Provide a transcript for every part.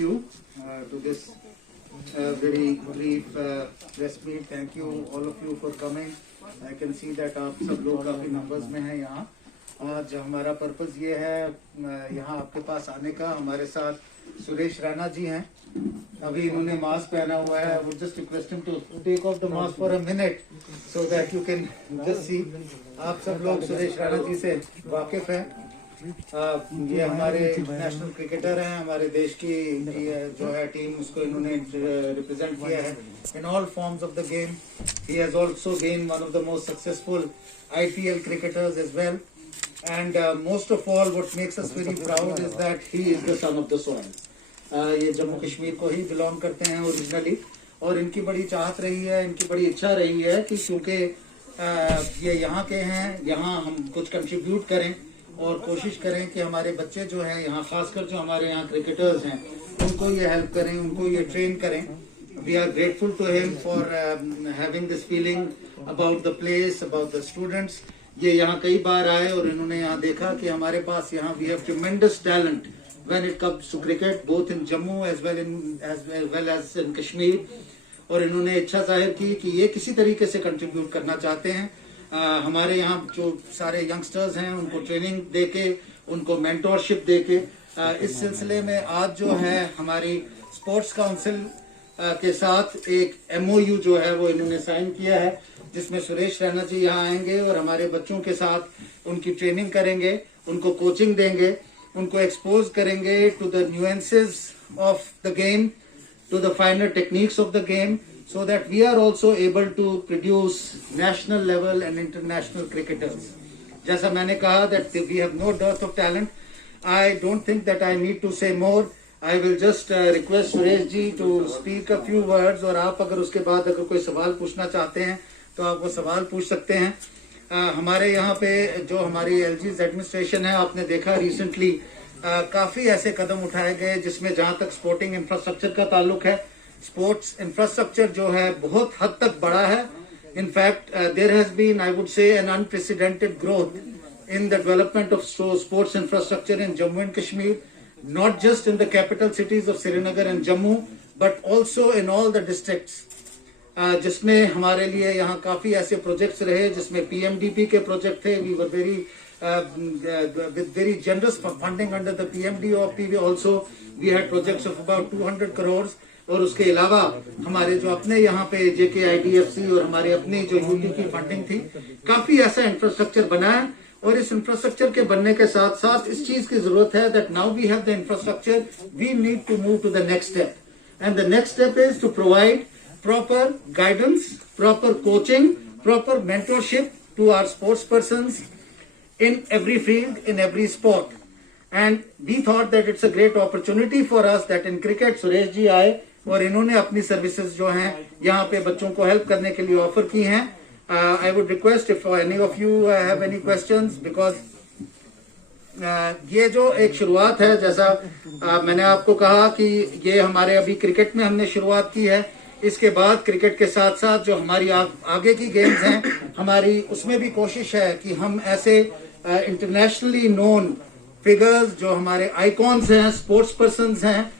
you to this very brief press meet. Thank you all of you for coming. I can see that आप सब लोग काफी numbers में हैं यहाँ. आज हमारा पर्पस ये है यहाँ आपके पास आने का. हमारे साथ सुरेश रैना जी हैं. अभी इन्होंने मास्क पहना हुआ है. I would just request him to take off the mask for a minute so that you can just see. आप सब लोग सुरेश रैना जी से वाकिफ हैं. ये हमारे इंटरनेशनल क्रिकेटर हैं. हमारे देश की जो है टीम उसको इन्होंने रिप्रेजेंट किया है in all forms of the game. He has also been one of the most successful IPL cricketers as well. And most of all, what makes us very proud is that he is the son of the soil. ये जम्मू कश्मीर को ही belong करते हैं originally. और इनकी बड़ी चाहत रही है, इनकी बड़ी इच्छा रही है कि क्योंकि ये यहाँ के हैं, यहाँ हम कुछ कंट्रीब्यूट करें और कोशिश करें कि हमारे बच्चे जो हैं यहाँ, खासकर जो हमारे यहाँ क्रिकेटर्स हैं, उनको ये हेल्प करें, उनको ये ट्रेन करें. We are grateful to him for having this feeling about the place, about the students. ये यहाँ कई बार आए और इन्होंने यहाँ देखा कि हमारे पास यहाँ we have tremendous talent when it comes to cricket, both in Jammu as well as in Kashmir. और इन्होंने इच्छा जाहिर की कि ये किसी तरीके से कंट्रीब्यूट करना चाहते हैं. हमारे यहाँ जो सारे यंगस्टर्स हैं उनको ट्रेनिंग देके, उनको मेंटोरशिप देके, इस सिलसिले में आज जो है हमारी स्पोर्ट्स काउंसिल के साथ एक MOU जो है वो इन्होंने साइन किया है, जिसमें सुरेश रैना जी यहाँ आएंगे और हमारे बच्चों के साथ उनकी ट्रेनिंग करेंगे, उनको कोचिंग देंगे, उनको एक्सपोज करेंगे to the nuances of the game, to the finer techniques of the game, so that we are also able to produce national level and international cricketers. जैसा मैंने कहा that we have no dearth of talent. I don't think that I need to say more. I will just request Suresh ji to speak a few words. और आप अगर उसके बाद अगर कोई सवाल पूछना चाहते हैं तो आप वो सवाल पूछ सकते हैं. हमारे यहाँ पे जो हमारी LG's एडमिनिस्ट्रेशन है, आपने देखा रिसेंटली काफी ऐसे कदम उठाए गए जिसमें जहाँ तक स्पोर्टिंग इंफ्रास्ट्रक्चर का ताल्लुक है, स्पोर्ट्स इंफ्रास्ट्रक्चर जो है बहुत हद तक बड़ा है. In fact there has been, I would say, an unprecedented growth in the development of sports infrastructure in Jammu and Kashmir, not just in the capital cities of Srinagar and Jammu but also in all the districts. जिसमें हमारे लिए यहाँ काफी ऐसे projects रहे जिसमें PMDP के project थे. We were very generous funding under the PMDP also. We had projects of about 200 crores. और उसके अलावा हमारे जो अपने यहाँ पे JKIDFC और हमारे अपनी जो UT की फंडिंग थी, काफी ऐसा इंफ्रास्ट्रक्चर बना है. और इस इंफ्रास्ट्रक्चर के बनने के साथ साथ इस चीज की जरूरत है that now we have the infrastructure, we need to move to the next step. And the next step is to provide proper guidance, proper coaching, proper mentorship to our sports persons in every field, in every sport. And we thought that it's a great opportunity for us that in cricket Suresh ji आए और इन्होंने अपनी services जो हैं यहाँ पे बच्चों को हेल्प करने के लिए ऑफर की हैं. I would request if any of you have any questions, because ये जो एक शुरुआत है, जैसा मैंने आपको कहा कि ये हमारे अभी क्रिकेट में हमने शुरुआत की है. इसके बाद क्रिकेट के साथ साथ जो हमारी आगे की गेम्स हैं हमारी, उसमें भी कोशिश है कि हम ऐसे इंटरनेशनली नोन फिगर्स जो हमारे आइकॉन्स हैं, स्पोर्ट्स पर्सन्स हैं,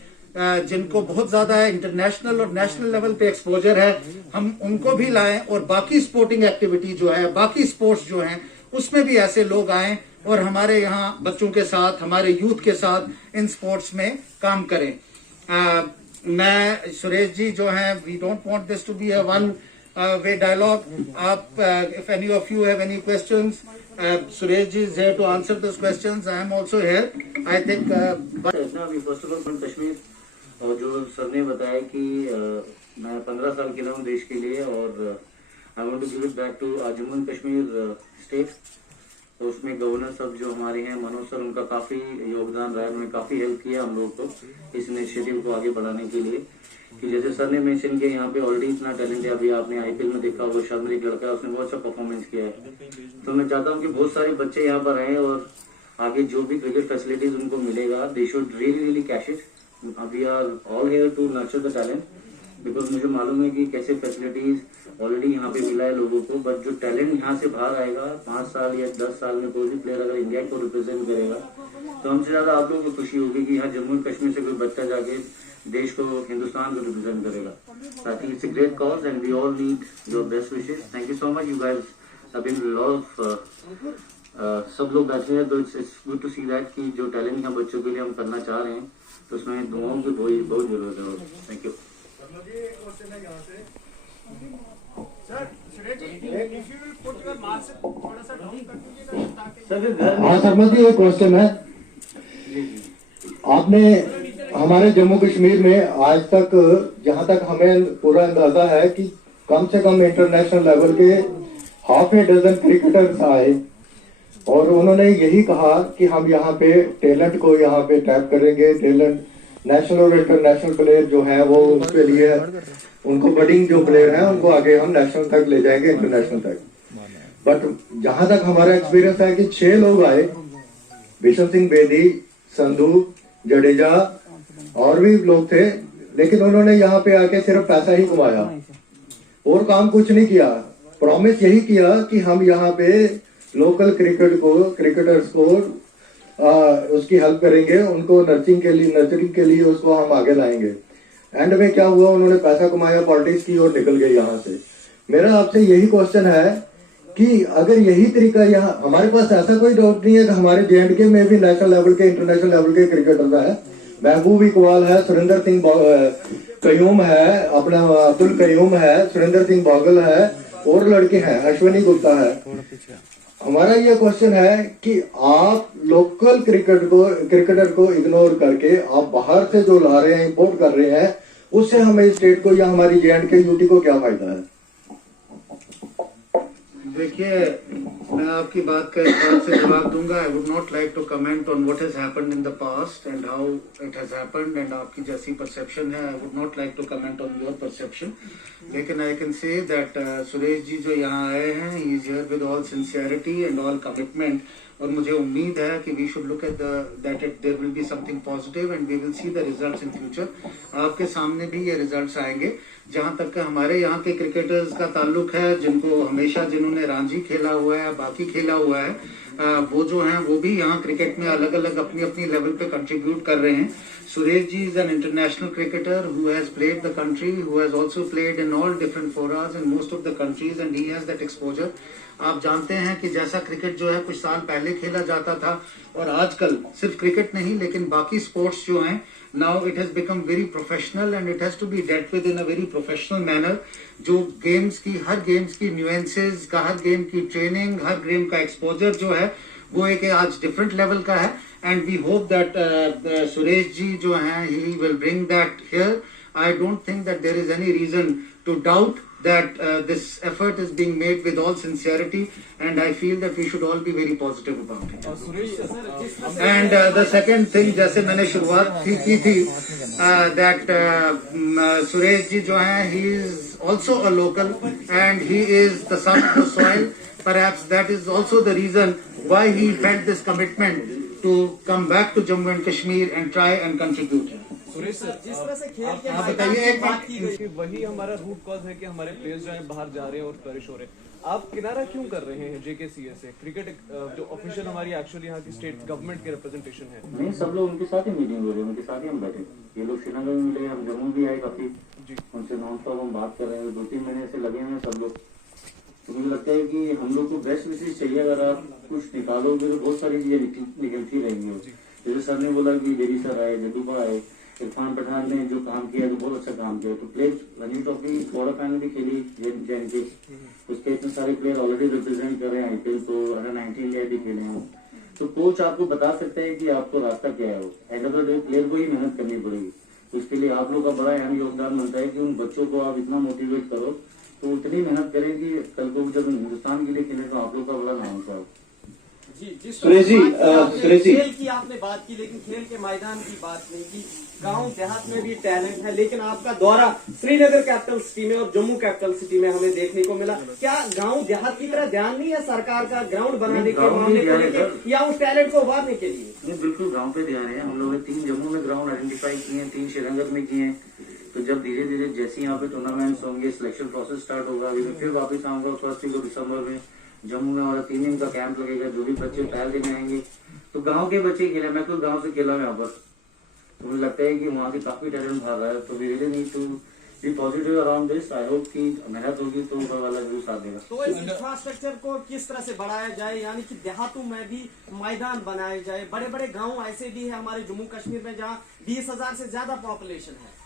जिनको बहुत ज्यादा इंटरनेशनल और नेशनल लेवल पे एक्सपोजर है, हम उनको भी लाएं. और बाकी स्पोर्टिंग एक्टिविटी जो है, बाकी स्पोर्ट्स जो हैं, उसमें भी ऐसे लोग आएं और हमारे यहाँ बच्चों के साथ, हमारे यूथ के साथ इन स्पोर्ट्स में काम करें. मैं सुरेश जी जो हैं, we don't want this to be a one way dialogue. आप if any of you have any questions, Suresh ji is here to answer this questions. I am also here. I think first of all Kashmir, और जो sir ने बताया कि मैं 15 साल खेला हूँ देश के लिए और I want to give it back to Jammu and Kashmir state. तो उसमें गवर्नर सब जो हमारे हैं, मनोज सर, उनका काफी योगदान रहा है. उन्होंने काफी हेल्प किया हम लोग को इस इनिशिएटिव को आगे बढ़ाने के लिए. कि जैसे सर ने मेंशन किया, यहाँ पे ऑलरेडी इतना टैलेंट है. अभी आपने IPL में देखा होगा, शर्मा एक लड़का है, उसने बहुत अच्छा परफॉर्मेंस किया है. तो मैं चाहता हूँ कि बहुत सारे बच्चे यहाँ पर आए और आगे जो भी क्रिकेट फैसिलिटीज उनको मिलेगा, they should really cash it. We are all here to nurture the talent, because मुझे मालूम है कि कैसे फैसिलिटीज ऑलरेडी यहाँ पे मिला है लोगों को. बट जो टैलेंट यहाँ से बाहर आएगा 5 साल या 10 साल में, कोई भी प्लेयर अगर इंडिया को रिप्रेजेंट करेगा, तो हमसे ज्यादा आप लोगों को खुशी होगी कि यहाँ जम्मू कश्मीर से कोई बच्चा जाके देश को, हिंदुस्तान को रिप्रेजेंट करेगा। I think it's a great cause and we all need your best wishes. Thank you so much, you guys have been lot of सब लोग बैठे हैं, तो it's good to see that कि जो टैलेंट हम बच्चों के लिए हम करना चाह रहे हैं, तो उसमें दुआओं की बहुत जरूरत है। Thank you. हाँ सरमद जी, एक क्वेश्चन है। आपने हमारे जम्मू कश्मीर में आज तक, जहाँ तक हमें पूरा अंदाजा है कि कम से कम इंटरनेशनल लेवल के हाफ ए डजन क्रिकेटर्स आए और उन्होंने यही कहा कि हम यहाँ पे टैलेंट को यहाँ पे टैप करेंगे। टैलेंट नेशनल और इंटरनेशनल प्लेयर जो है वो उसके लिए उनको बडिंग जो प्लेयर है उनको आगे हम नेशनल तक ले जाएंगे, इंटरनेशनल तक। बट जहां तक हमारा एक्सपीरियंस है कि 6 लोग आए, बिशन सिंह बेदी, संधू, जडेजा और भी लोग थे, लेकिन उन्होंने यहाँ पे आके सिर्फ पैसा ही कमाया और काम कुछ नहीं किया। प्रॉमिस यही किया कि हम यहाँ पे लोकल क्रिकेटर्स को उसकी हेल्प करेंगे, उनको नर्चरिंग के लिए उसको हम आगे लाएंगे। एंड में क्या हुआ, उन्होंने पैसा कमाया, पॉलिटिक्स की और निकल गए यहाँ से। मेरा आपसे यही क्वेश्चन है कि अगर यही तरीका यहाँ, हमारे पास ऐसा कोई डाउट नहीं है कि हमारे JNK में भी नेशनल लेवल के, इंटरनेशनल लेवल के क्रिकेटर है। महबूब इकबाल है, सुरेंद्र सिंह कयूम है, अपना अब्दुल कयूम है, सुरेंद्र सिंह बागल है और लड़के हैं, अश्विनी गुप्ता है। हमारा ये क्वेश्चन है कि आप लोकल क्रिकेटर को इग्नोर करके आप बाहर से जो ला रहे हैं, इंपोर्ट कर रहे हैं, उससे हमें स्टेट को या हमारी JNK यूटी को क्या फायदा है? देखिए, मैं आपकी बात का हिसाब से जवाब दूंगा। I would not like to comment on what has happened in the past and how it has happened, and आपकी जैसी परसेप्शन है, I would not like to comment on your perception. लेकिन I can say that Suresh ji जो यहाँ आए हैं, he is here with all sincerity and all commitment, और मुझे उम्मीद है कि we should look at that it there will be something positive and we will see the results in future. आपके सामने भी ये रिजल्ट्स आएंगे। जहां तक हमारे यहाँ के क्रिकेटर्स का ताल्लुक है, जिनको हमेशा, जिन्होंने रणजी खेला हुआ है, बाकी खेला हुआ है, वो जो हैं वो भी यहाँ क्रिकेट में अलग अलग अपनी अपनी लेवल पे कंट्रीब्यूट कर रहे हैं। Suresh ji is an international cricketer who has played the country, who has also played in all different fora in most of the countries and he has that exposure. आप जानते हैं कि जैसा क्रिकेट जो है कुछ साल पहले खेला जाता था, और आजकल सिर्फ क्रिकेट नहीं लेकिन बाकी स्पोर्ट्स जो हैं, now it has become very professional and it has to be dealt with in a very professional manner. जो हर गेम्स की न्यूएंसेस का, हर गेम की ट्रेनिंग, हर गेम का एक्सपोजर जो है वो एक आज डिफरेंट लेवल का है। And we hope that Suresh ji जो हैं, he will bring that here. I don't think that there is any reason to doubt that this effort is being made with all sincerity, and I feel that we should all be very positive about it. And the second thing, जैसे मैंने शुरुआत की थी, that Suresh ji जो हैं, he is also a local and he is the son of the soil. Perhaps that is also the reason why he felt this commitment to come back to Jammu and Kashmir and try and contribute. Suresh sir, जिस तरह से खेल के बताइए एक बात की गई, वही हमारा रूट कॉज है कि हमारे प्लेयर्स जो है बाहर जा रहे हैं और पेरिश हो रहे हैं। आप किनारा क्यों कर रहे हैं JKCA से? क्रिकेट जो ऑफिशियल हमारी एक्चुअली यहाँ की स्टेट गवर्नमेंट के रिप्रेजेंटेशन है। नहीं, सब लोग उनके साथ ही मीटिंग हो रही है, उनके साथ ही हम बैठे। ये लोग श्रीनगर में मिले, हम जम्मू भी आए काफी, उनसे नॉन स्टॉप हम बात कर रहे हैं। 2-3 महीने से लगे हुए हैं सब लोग। तो मुझे लगता है कि हम लोग को बेस्ट विशेष चाहिए। अगर आप कुछ निकालोगे तो बहुत सारी चीजें निकलती रहेंगी। जैसे सर ने बोला कि बेरी सर आए, जदूबा आए, इरफान पठान ने जो काम किया तो बहुत अच्छा काम किया। तो player Ranji trophy quarter final भी खेली JNK, उसके इतने सारे प्लेयर ऑलरेडी रिप्रेजेंट कर रहे हैं IPL, तो अंडर-19 इंडिया भी खेले हैं। तो कोच आपको बता सकते हैं कि आपको रास्ता क्या है। वो and of the day player को ही मेहनत करनी पड़ेगी। तो उसके लिए आप लोग का बड़ा अहम योगदान बनता है कि उन बच्चों को आप इतना मोटिवेट करो, तो उतनी मेहनत करें कि कल को जब हिंदुस्तान के लिए खेले तो आप लोग का बड़ा नाम हो। सुरेश जी, खेल की आपने बात की, लेकिन खेल के मैदान की बात नहीं की। गांव देहात में भी टैलेंट है, लेकिन आपका दौरा श्रीनगर कैपिटल सिटी में और जम्मू कैपिटल सिटी में हमें देखने को मिला। क्या गांव देहात की तरह ध्यान नहीं है सरकार का ग्राउंड बनाने के मामले को लेकर या उस टैलेंट को उभारने के लिए? नहीं, बिल्कुल गांव पे ध्यान है। हम लोगों ने 3 जम्मू में ग्राउंड आइडेंटिफाई किए हैं, 3 श्रीनगर में किए हैं। तो जब धीरे धीरे जैसे यहाँ पे टूर्नामेंट्स होंगे, सिलेक्शन प्रोसेस स्टार्ट होगा, अभी मैं फिर वापस आऊंगा 1 दिसंबर में जम्मू में, और 3 दिन का कैंप लगेगा। जो भी बच्चे ट्रायल देने आएंगे तो गांव के बच्चे खेले। मैं खुद गांव से खेला हूं यहाँ पर, तो मुझे लगता है कि वहाँ से काफी टैलेंट बाहर रहा है, तो we really need to be positive around this. I hope कि मेहनत होगी तो ऊपर वाला जरूर साथ देगा। तो इस इंफ्रास्ट्रक्चर को किस तरह से बढ़ाया जाए, यानी कि देहातों में भी मैदान बनाए जाए। बड़े बड़े गांव ऐसे भी है हमारे जम्मू कश्मीर में जहां 20,000 से ज्यादा पॉपुलेशन है।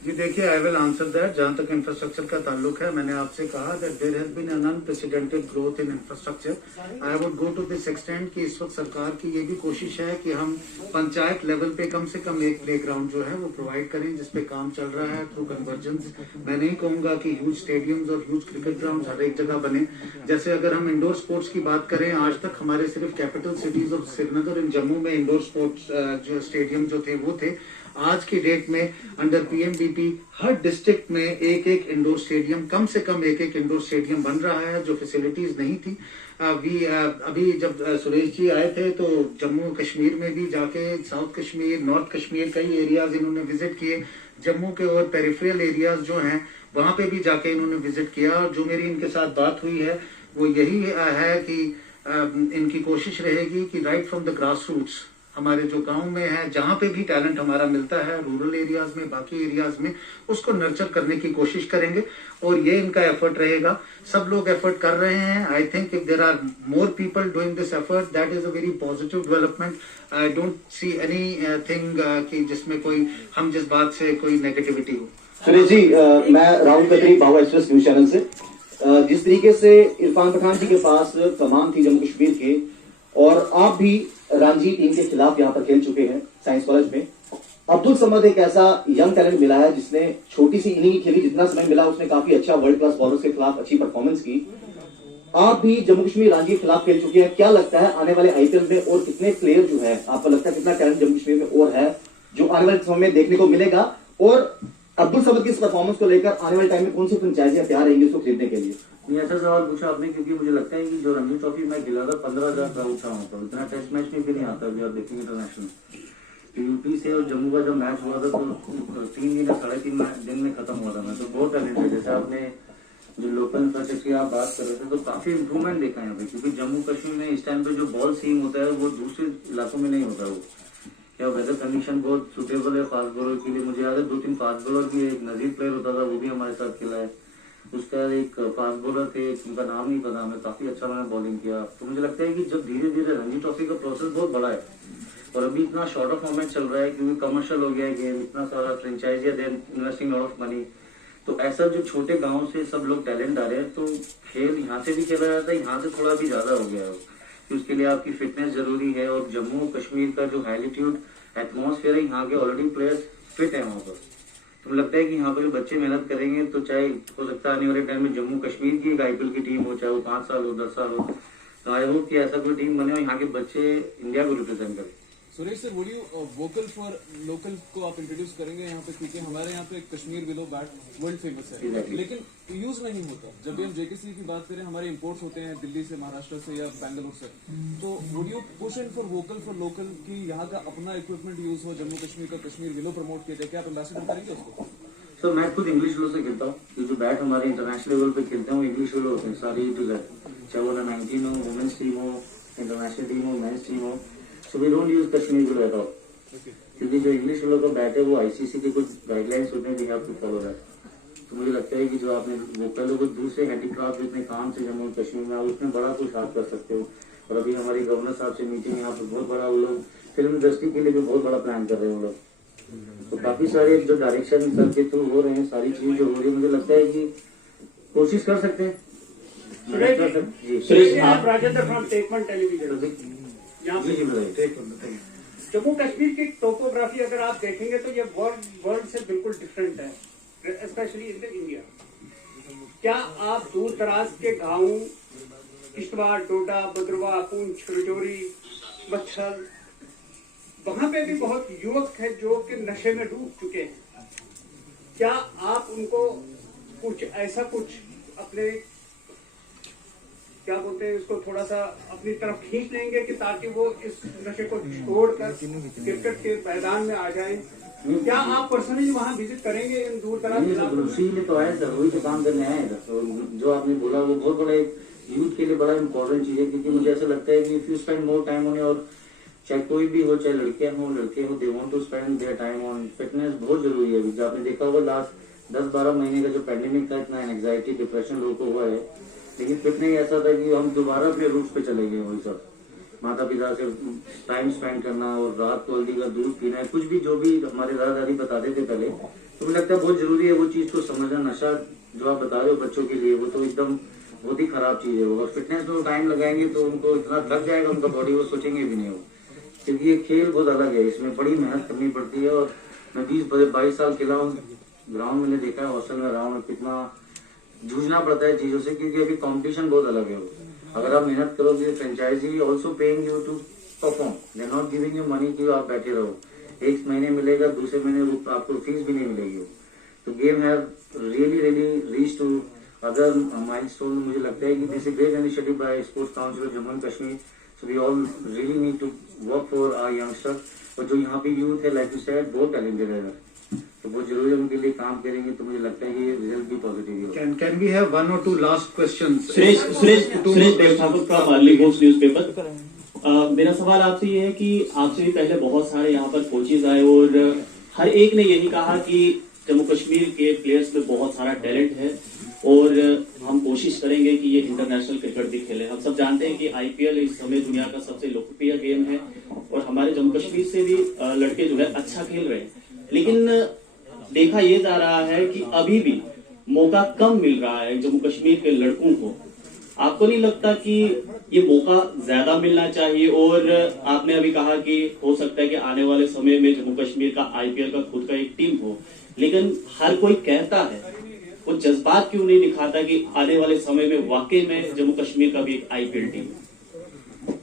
जी देखिए, आई विल आंसर दैट। जहां तक इंफ्रास्ट्रक्चर का ताल्लुक है, मैंने आपसे कहा that there has been an unprecedented growth in infrastructure. I would go to this extent कि इस वक्त सरकार की ये भी कोशिश है कि हम पंचायत लेवल पे कम से कम एक प्लेग्राउंड जो है वो प्रोवाइड करें, जिसपे काम चल रहा है थ्रू कन्वर्जेंस। मैं नहीं कहूंगा कि ह्यूज स्टेडियम्स और ह्यूज क्रिकेट ग्राउंड हर एक जगह बने। जैसे अगर हम इंडोर स्पोर्ट्स की बात करें, आज तक हमारे सिर्फ capital cities of Srinagar and Jammu में इंडोर स्पोर्ट्स जो स्टेडियम जो थे वो थे। आज की डेट में अंडर पीएमबीपी हर डिस्ट्रिक्ट में एक एक इंडोर स्टेडियम, कम से कम एक एक इंडोर स्टेडियम बन रहा है, जो फैसिलिटीज नहीं थी। अभी जब सुरेश जी आए थे तो जम्मू कश्मीर में भी जाके, साउथ कश्मीर, नॉर्थ कश्मीर, कई एरियाज इन्होंने विजिट किए। जम्मू के और पेरिफेरल एरियाज जो हैं वहां पे भी जाके इन्होंने विजिट किया। जो मेरी इनके साथ बात हुई है वो यही है कि इनकी कोशिश रहेगी कि right from the grass roots हमारे जो गांव में है, जहां पे भी टैलेंट हमारा मिलता है, रूरल एरियाज में, बाकी एरियाज में, उसको नर्चर करने की कोशिश करेंगे। और ये इनका एफर्ट रहेगा। सब लोग एफर्ट कर रहे हैं। I think if there are more people doing this effort, that is a very positive development. I don't see anything कि जिसमें कोई हम जिस बात से कोई नेगेटिविटी हो। सुरेश जी, मैं राहुल खत्री, बाबा एक्सप्रेस न्यूज चैनल से। जिस तरीके से इरफान पठान जी के पास कमान थी जम्मू कश्मीर के, और आप भी रणजी टीम के खिलाफ यहाँ पर खेल चुके हैं साइंस कॉलेज में। अब्दुल समद एक ऐसा यंग टैलेंट मिला है जिसने छोटी सी इनिंग खेली, जितना समय मिला उसने काफी अच्छा वर्ल्ड क्लास बॉलर्स के खिलाफ अच्छी परफॉर्मेंस की। आप भी जम्मू कश्मीर रणजी के खिलाफ खेल चुके हैं। क्या लगता है आने वाले आईपीएल में और कितने प्लेयर जो है, आपको लगता है कितना टैलेंट जम्मू कश्मीर में और है जो आने वाले समय में देखने को मिलेगा? और अब्दुल समद की इस परफॉर्मेंस को लेकर आने वाले टाइम में कौन सी फ्रेंचाइजियां तैयार रहेंगी उसको खरीदने के लिए? ये ऐसा सवाल पूछा आपने, क्योंकि मुझे लगता है कि जो रणजी ट्रॉफी मैं खेला था 15,000 क्राउड था वहाँ पर। इतना टेस्ट मैच में भी नहीं आता अभी आप देखेंगे इंटरनेशनल। यूपी से और जम्मू का जब मैच हुआ था तो 3 दिन या 3.5 दिन में खत्म हुआ था मैच। तो बहुत टैलेंट है। जैसे आपने जो लोकल इंफ्रास्ट्रक्चर की आप बात कर रहे थे, तो काफी इंप्रूवमेंट देखा है यहाँ पे, क्योंकि जम्मू कश्मीर में इस टाइम पे जो बॉल सीम होता है वो दूसरे इलाकों में नहीं होता। वो क्या वेदर कंडीशन बहुत सुटेबल है फास्ट बॉलर के लिए। मुझे याद है 2-3 फास्ट बॉलर भी, एक नजीर प्लेयर होता था वो भी हमारे साथ खेला है। उसका एक फास्ट बॉलर थे, उनका नाम नहीं पता हमें, काफी अच्छा मैंने बॉलिंग किया। तो मुझे लगता है कि जब धीरे धीरे रणजी ट्रॉफी का प्रोसेस बहुत बड़ा है और अभी इतना शॉर्ट ऑफ फॉर्मेट चल रहा है क्योंकि कमर्शियल हो गया है गेम, इतना सारा फ्रेंचाइजियां दे इन्वेस्टिंग लॉट ऑफ मनी। तो ऐसा जो छोटे गांव से सब लोग टैलेंट आ रहे हैं, तो खेल यहाँ से भी खेला जाता है, यहाँ से थोड़ा भी ज्यादा हो गया है कि उसके लिए आपकी फिटनेस जरूरी है। और जम्मू कश्मीर का जो हाईलिट्यूड एटमॉस्फेयर है, यहाँ के ऑलरेडी प्लेयर्स फिट है वहाँ पर। तो लगता है कि यहाँ पर जो बच्चे मेहनत करेंगे तो चाहे हो सकता है आने वाले टाइम में जम्मू कश्मीर की एक आईपीएल की टीम हो, चाहे वो 5 साल हो 10 साल हो, तो आई होप कि ऐसा कोई टीम बने और यहाँ के बच्चे इंडिया को रिप्रेजेंट करें। सुरेश सर, वोड यू वोकल फॉर लोकल को आप इंट्रोड्यूस करेंगे यहाँ पे, क्योंकि हमारे यहाँ पे Kashmir willow bat world famous है, Exactly. लेकिन यूज नहीं होता। जब भी हम जेकेसी की बात करें, हमारे इंपोर्ट्स होते हैं दिल्ली से, महाराष्ट्र से या बेंगलोर से। तो would you push in for vocal for local कि यहाँ का अपना इक्विपमेंट यूज हो, जम्मू कश्मीर का कश्मीर विलो प्रमोट किया जाए? क्या आप एम्बेसडर करेंगे उसको? सर मैं खुद इंग्लिश विलो से खेलता हूँ, क्योंकि जो बैट हमारे इंटरनेशनल लेवल पे खेलते हैं वो इंग्लिश विलो होते हैं सारी टू जेड, चाहे वो 19 हो, वुमेन्स टीम हो, इंटरनेशनल टीम हो, मेंस टीम हो। So we don't use Kashmir willow at all, क्योंकि जो इंग्लिश विलो का बैट है वो आईसीसी के कुछ गाइडलाइंस होते हैं, we have to follow that. तो मुझे लगता है कि जो आपने वोकल को दूसरे हैंडीक्राफ्ट जितने काम से जम्मू कश्मीर में आप उसमें बड़ा कुछ हाथ कर सकते हो। और अभी हमारी गवर्नर साहब से मीटिंग यहाँ पर बहुत बड़ा, वो लोग फिल्म इंडस्ट्री के लिए भी बहुत बड़ा प्लान कर रहे हैं वो लोग। तो काफी सारे जो डायरेक्शन सर के थ्रू हो रहे हैं, सारी चीजें जो हो रही है, मुझे लगता है कि कोशिश कर सकते हैं। सुरेश, आप राजेंद्र फ्रॉम टेक1 टेलीविजन। यहाँ पे जम्मू कश्मीर की टोपोग्राफी अगर आप देखेंगे तो ये वर्ल्ड से बिल्कुल डिफरेंट है, स्पेशली इन इंडिया। क्या आप दूर दराज के गाँव किश्तवाड़, डोडा, भद्रवाह, पुंछ, राजौरी, मच्छर, वहां पे भी बहुत युवक है जो कि नशे में डूब चुके हैं। क्या आप उनको कुछ ऐसा कुछ अपने क्या बोलते हैं इसको थोड़ा सा अपनी तरफ खींच लेंगे कि ताकि वो इस नशे को छोड़कर क्रिकेट के मैदान में आ जाएं? क्या आप पर्सनली वहां विजिट करेंगे इन दूर दराज इलाकों में? इसीलिए तो आए सर, वही तो काम करने आए हैं। तो जो आपने बोला वो बहुत बड़ा एक यूथ के लिए बड़ा इंपॉर्टेंट चीज है, क्योंकि मुझे ऐसा लगता है कि if you spend more time on your चाहे कोई भी हो, चाहे लड़कियां हो लड़के हो, they want to spend their time on fitness. बहुत जरूरी है। जो आपने देखा होगा लास्ट 10-12 महीने का जो पैंडेमिक था, इतना एंग्जाइटी डिप्रेशन लोगों को हुआ है, लेकिन फिट नहीं ऐसा था कि हम दोबारा अपने रूट्स पे चले गए। वही सब माता पिता से टाइम स्पेंड करना और रात को हल्दी का दूध पीना, कुछ भी जो भी हमारे दादा दादी बताते थे पहले, तो मुझे लगता है बहुत जरूरी है वो चीज को समझना। नशा जो आप बता रहे हो बच्चों के लिए, वो तो एकदम बहुत ही खराब चीज है वो। और फिटनेस में टाइम लगाएंगे तो उनको इतना थक जाएगा उनका बॉडी, वो सोचेंगे भी नहीं हो, क्योंकि ये खेल बहुत अलग है, इसमें बड़ी मेहनत करनी पड़ती है। और मैं 20-22 साल खेला हूँ, ग्राउंड मैंने देखा है, हॉस्टल में रहा हूँ, कितना जूझना पड़ता है चीजों से, क्योंकि अभी कंपटीशन बहुत अलग है। अगर आप मेहनत करोगे, franchisee also paying you to perform, they are not giving you money कि आप बैठे रहो। एक महीने मिलेगा, दूसरे महीने आपको फीस भी नहीं मिलेगी। तो game have really reach to other milestone. मुझे लगता है कि this is great initiative by sports council of Jammu and Kashmir. So we all really need to work for our youngster. और जो यहाँ पे यूथ है, लाइक यू सेड, बहुत टैलेंटेड है, तो बहुत जरूरी है, उनके लिए काम करेंगे तो मुझे लगता है कि रिजल्ट भी पॉजिटिव होगा। Can we have 1 or 2 last questions? Suresh देव ठाकुर का अर्ली पोस्ट न्यूज़पेपर। मेरा सवाल आपसे ये है कि आपसे भी पहले बहुत सारे यहाँ पर कोचेज आए और हर एक ने यही कहा कि जम्मू कश्मीर के प्लेयर्स में बहुत सारा टैलेंट है और हम कोशिश करेंगे कि ये इंटरनेशनल क्रिकेट भी खेले। हम सब जानते हैं कि आईपीएल इस समय दुनिया का सबसे लोकप्रिय गेम है और हमारे जम्मू कश्मीर से भी लड़के जो है अच्छा खेल रहे हैं, लेकिन देखा यह जा रहा है कि अभी भी मौका कम मिल रहा है जम्मू कश्मीर के लड़कों को। आपको नहीं लगता कि ये मौका ज्यादा मिलना चाहिए? और आपने अभी कहा कि हो सकता है कि आने वाले समय में जम्मू कश्मीर का आईपीएल का खुद का एक टीम हो, लेकिन हर कोई कहता है, वो जज्बात क्यों नहीं दिखाता कि आने वाले समय में वाकई में जम्मू कश्मीर का भी एक आईपीएल टीम हो?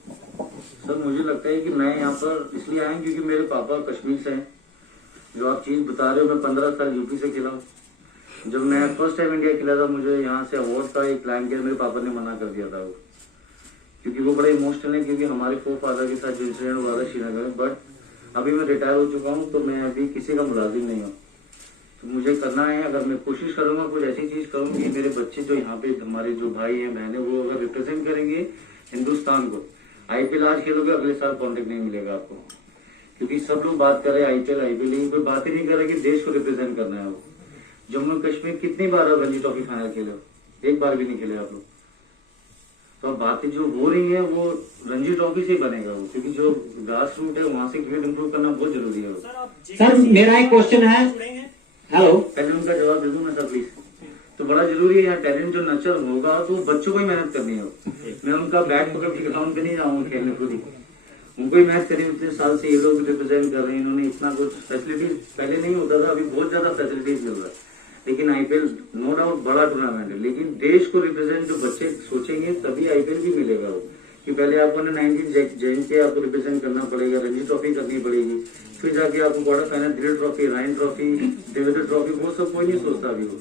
सर मुझे लगता है कि मैं यहाँ पर इसलिए आया क्योंकि मेरे पापा कश्मीर से हैं। जो आप चीज बता रहे हो, मैं 15 साल यूपी से खेला हूँ। जब मैं फर्स्ट टाइम इंडिया खेला था, मुझे यहाँ से अवार्ड का एक प्लान किया, मेरे पापा ने मना कर दिया था वो, क्योंकि वो बड़े इमोशनल है, क्योंकि हमारे फादर के साथ जो इंसिडेंट हुआ था श्रीनगर में। बट अभी मैं रिटायर हो चुका हूँ, तो मैं अभी किसी का मुलाजिम नहीं हूँ। तो मुझे करना है, अगर मैं कोशिश करूंगा, कुछ ऐसी चीज करूंगी, मेरे बच्चे जो यहाँ पे हमारे जो भाई हैं बहन है, वो अगर रिप्रेजेंट करेंगे हिंदुस्तान को। आईपीएल आज खेलोगे, अगले साल कॉन्ट्रैक्ट नहीं मिलेगा आपको, क्योंकि सब लोग बात कर रहे हैं आईपीएल, लेकिन कोई बात ही नहीं कर रहा कि देश को रिप्रेजेंट करना है वो। जम्मू कश्मीर कितनी बार आप रणजी ट्रॉफी फाइनल खेले हो? एक बार भी नहीं खेले आप लोग। तो अब बातें जो हो रही है वो रणजी ट्रॉफी से ही बनेगा वो, क्योंकि जो ग्रास रूट है वहां से क्रिकेट इंप्रूव करना बहुत जरूरी है। सर मेरा एक क्वेश्चन है, हेलो, पहले उनका जवाब दे दूं मैं सर प्लीज। तो बड़ा जरूरी है यहाँ टैलेंट जो नर्चर होगा तो बच्चों को ही मेहनत करनी है। मैं उनका बैट पकड़ के ग्राउंड पे नहीं जाऊंगा खेलने खुद ही, उनको ही मैच करें। इतने साल से ये लोग रिप्रेजेंट कर रहे हैं, इन्होंने इतना कुछ फैसिलिटीज पहले नहीं होता था, अभी बहुत ज्यादा फैसिलिटीज मिल रहा है। लेकिन आईपीएल नो डाउट बड़ा टूर्नामेंट है, लेकिन देश को रिप्रेजेंट जो बच्चे सोचेंगे तभी आईपीएल भी मिलेगा वो। कि पहले आपको 19 जैन के आपको रिप्रेजेंट करना पड़ेगा, रणजी ट्रॉफी करनी पड़ेगी, फिर जाके आपको quarter final, Delhi trophy, Ryan trophy, Devendra trophy, वो सब कोई नहीं सोचता अभी वो।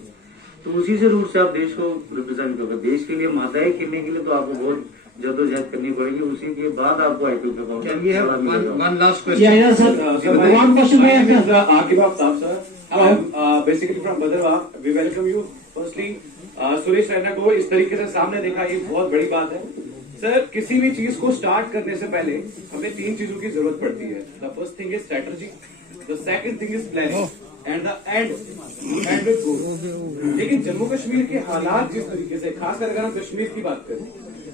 तो उसी से रूट से आप देश को रिप्रेजेंट करोगे। देश के लिए माताएं खेलने के लिए तो आपको बहुत जद्दोजहद करनी पड़ेगी, उसी के बाद आपको आईपीएल का Can we have one last question? yeah, sir. One question My name may I is ask? Akib Aftab, sir. I'm basically from Bhadrawa. We welcome you. Firstly, Suresh Raina को इस तरीके से सामने देखा, ये बहुत बड़ी बात है। सर, किसी भी चीज को स्टार्ट करने से पहले हमें 3 चीजों की जरूरत पड़ती है। The first thing is strategy, the second thing is planning and the end with goal. लेकिन जम्मू कश्मीर के हालात जिस तरीके से, खासकर अगर हम कश्मीर की बात करें,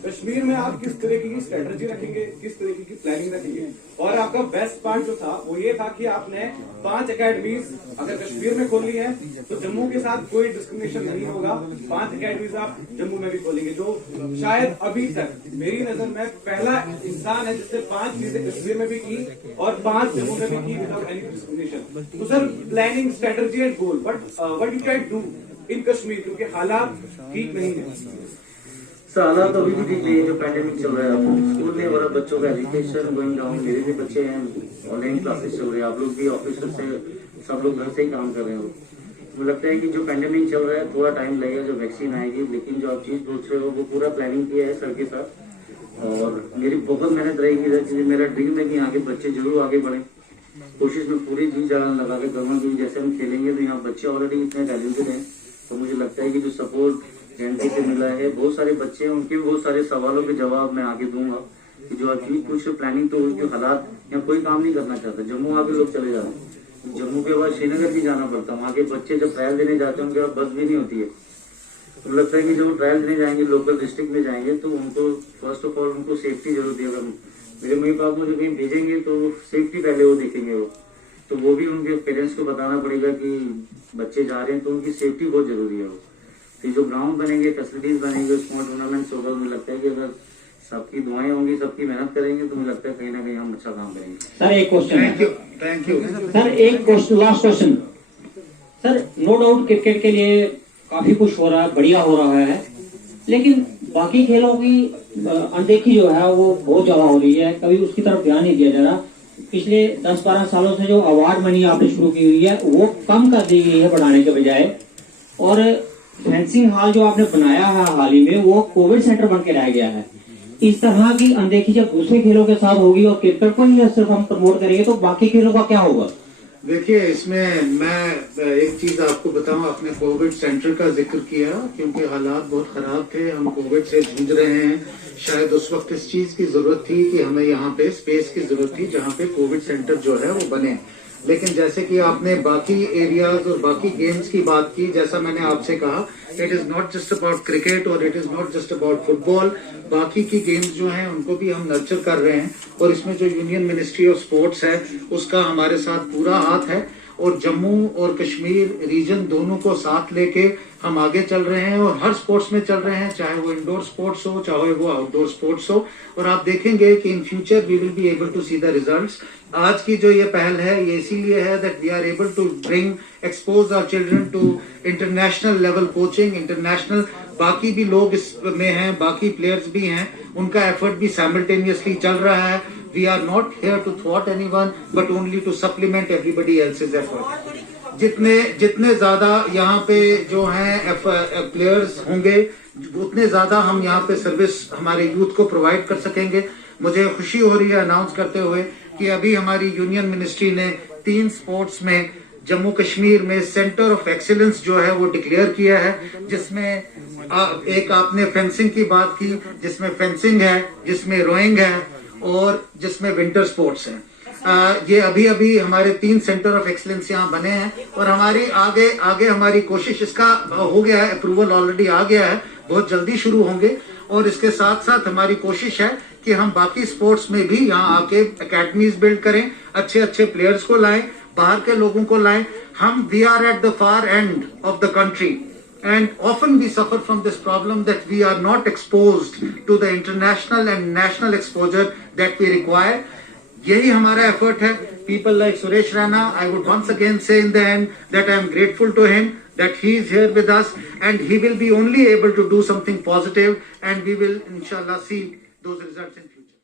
कश्मीर में आप किस तरीके की स्ट्रेटजी रखेंगे, किस तरीके की प्लानिंग रखेंगे? और आपका बेस्ट पार्ट जो था वो ये था कि आपने 5 एकेडमीज अगर कश्मीर में खोली है तो जम्मू के साथ कोई डिस्क्रिमिनेशन नहीं होगा। 5 एकेडमीज आप जम्मू में भी खोलेंगे, जो शायद अभी तक मेरी नजर में पहला इंसान है जिसने 5 चीजें कश्मीर में भी की और 5 जम्मू में भी की विदाउट एनी डिस्क्रिमिनेशन। तो sir, planning, strategy and goal, but what you can do in Kashmir, क्योंकि हालात ठीक नहीं है। हालात अभी भी दिख रही है, जो पैंडेमिक चल रहा है, स्कूल में हमारा बच्चों का एजुकेशन गोइंग डाउन, मेरे भी बच्चे हैं, ऑनलाइन क्लासेस चल रहे हैं, आप लोग भी ऑफिस से सब लोग घर से ही काम कर रहे हो। मुझे लगता है कि जो पैंडेमिक चल रहा है थोड़ा टाइम लगेगा, जो वैक्सीन आएगी, लेकिन जो आप चीज पूछ रहे हो वो पूरा प्लानिंग किया है सर के साथ। और मेरी बहुत मेहनत रहेगी, क्योंकि मेरा ड्रीम है कि यहाँ के बच्चे जरूर आगे बढ़े। कोशिश में पूरी जी जान लगा के करूँगा, क्योंकि जैसे हम खेलेंगे तो यहाँ बच्चे ऑलरेडी इतने टैलेंटेड हैं, तो मुझे लगता है कि जो सपोर्ट एनटी से मिला है, बहुत सारे बच्चे हैं, उनके भी बहुत सारे सवालों के जवाब मैं आगे दूंगा। कि जो फ्यूचर प्लानिंग तो जो हालात यहाँ कोई काम नहीं करना चाहता। जम्मू आके लोग चले जाते हैं, जम्मू के बाद श्रीनगर भी जाना पड़ता है। वहाँ के बच्चे जब ट्रायल देने जाते हैं उनके पास बस भी नहीं होती है। तो लगता है कि जब वो ट्रायल देने जाएंगे लोकल डिस्ट्रिक्ट में जाएंगे तो उनको फर्स्ट ऑफ ऑल उनको सेफ्टी जरूरत है। अगर मेरे मम्मी पापा मुझे कहीं भेजेंगे तो सेफ्टी पहले वो देखेंगे वो, तो वो भी उनके पेरेंट्स को बताना पड़ेगा कि बच्चे जा रहे हैं तो उनकी सेफ्टी बहुत जरूरी है। वो तो जो ग्राउंड बनेंगे, फैसिलिटीज बनेंगे, स्मॉल टूर्नामेंट्स होगा, मुझे लगता है कि अगर सबकी दुआएं होंगी, सबकी मेहनत करेंगे तो मुझे लगता है कहीं ना कहीं हम अच्छा काम करेंगे। सर एक क्वेश्चन है। थैंक यू सर एक question, last question. Sir no doubt cricket के लिए काफी कुछ हो रहा है, बढ़िया हो रहा है, लेकिन बाकी खेलों की अनदेखी जो है वो बहुत ज्यादा हो रही है, कभी उसकी तरफ ध्यान नहीं दिया जा रहा। पिछले 10-12 सालों से जो अवार्ड मनी आपने शुरू की हुई है वो कम कर दी गई है बढ़ाने के बजाय, और फेंसिंग हॉल जो आपने बनाया है हाल ही में वो कोविड सेंटर बन के रह गया है। इस तरह की अनदेखी जब दूसरे खेलों के साथ होगी और क्रिकेट को ही सिर्फ हम प्रमोट करेंगे तो बाकी खेलों का क्या होगा? देखिए, इसमें मैं एक चीज आपको बताऊं, आपने कोविड सेंटर का जिक्र किया क्योंकि हालात बहुत खराब थे, हम कोविड से जूझ रहे हैं। शायद उस वक्त इस चीज की जरूरत थी कि हमें यहाँ पे स्पेस की जरूरत थी जहाँ पे कोविड सेंटर जो है वो बने। लेकिन जैसे कि आपने बाकी एरियाज और बाकी गेम्स की बात की, जैसा मैंने आपसे कहा, it is not just about cricket और it is not just about football. बाकी की गेम्स जो हैं उनको भी हम नर्चर कर रहे हैं और इसमें जो यूनियन मिनिस्ट्री ऑफ स्पोर्ट्स है उसका हमारे साथ पूरा हाथ है और जम्मू और कश्मीर रीजन दोनों को साथ लेके हम आगे चल रहे हैं और हर स्पोर्ट्स में चल रहे हैं, चाहे वो इंडोर स्पोर्ट्स हो चाहे वो आउटडोर स्पोर्ट्स हो। और आप देखेंगे कि in future we will be able to see the results. आज की जो ये पहल है ये इसीलिए है that we are able to bring expose our children to international level coaching, international बाकी भी लोग इसमें हैं, बाकी प्लेयर्स भी हैं, उनका एफर्ट भी साइमल्टेनियसली चल रहा है। We are not here to थ्वॉट anyone but only to supplement everybody else's effort. जितने ज्यादा यहाँ पे जो हैं प्लेयर्स होंगे उतने ज्यादा हम यहाँ पे सर्विस हमारे यूथ को प्रोवाइड कर सकेंगे। मुझे खुशी हो रही है अनाउंस करते हुए कि अभी हमारी यूनियन मिनिस्ट्री ने 3 स्पोर्ट्स में जम्मू कश्मीर में सेंटर ऑफ एक्सीलेंस जो है वो डिक्लेयर किया है, जिसमें एक आपने फेंसिंग की बात की, जिसमें फेंसिंग है, जिसमें रोइंग है और जिसमें विंटर स्पोर्ट्स है। ये अभी हमारे 3 सेंटर ऑफ एक्सीलेंस यहाँ बने हैं और हमारी आगे हमारी कोशिश, इसका हो गया है अप्रूवल, ऑलरेडी आ गया है, बहुत जल्दी शुरू होंगे। और इसके साथ साथ हमारी कोशिश है कि हम बाकी स्पोर्ट्स में भी यहाँ आके एकेडमीज बिल्ड करें, अच्छे अच्छे प्लेयर्स को लाएं, बाहर के लोगों को लाएं। हम we are at the far end of the country and often we suffer from this problem that we are not exposed to the international and national exposure that we require. यही हमारा एफर्ट है। People like Suresh Raina, I would once again say in the end that I am grateful to him that he is here with us and he will be only able to do something positive and we will inshallah see those results in future.